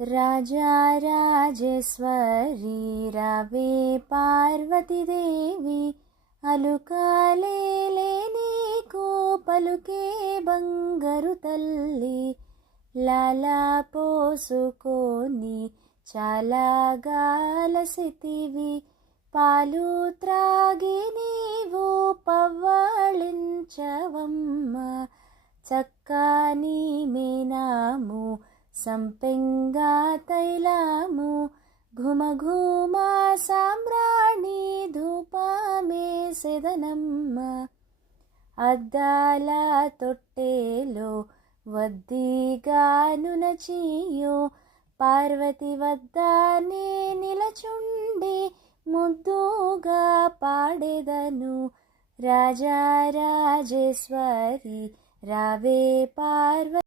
రాజరాజేశ్వరి రావే పార్వతీదేవి, అలుకాలేలే నీకు పలుకే బంగారు తల్లి. లాలా పోసుకొని చాలా గాలసితివి, పాలు త్రాగి నీవు పవ్వళించవమ్మ. చక్కని మేనాము సంపెంగా తైలము, ఘుమఘుమ సాంబ్రాణి ధూపమేసెదనమ్మ. అద్దాల తొట్టెలో వద్దిగాను నచియో, పార్వతి వద్దనే నిలచుండి ముద్దుగా పాడెదను. రాజరాజేశ్వరి రావే పార్వతి.